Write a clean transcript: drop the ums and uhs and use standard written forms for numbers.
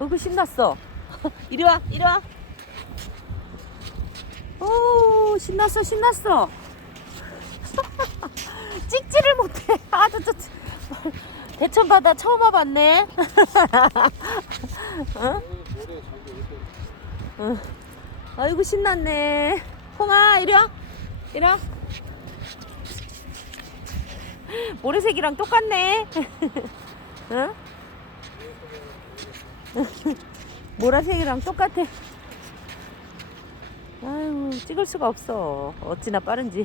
어이구 신났어. 이리 와 이리 와. 오 신났어 신났어. 찍지를 못해. 아저 대천바다 처음 와봤네. 어? 어. 아이고 신났네. 홍아 이리 와 이리 와. 모래색이랑 똑같네. 어? 모래색이랑 똑같아. 아유 찍을 수가 없어. 어찌나 빠른지.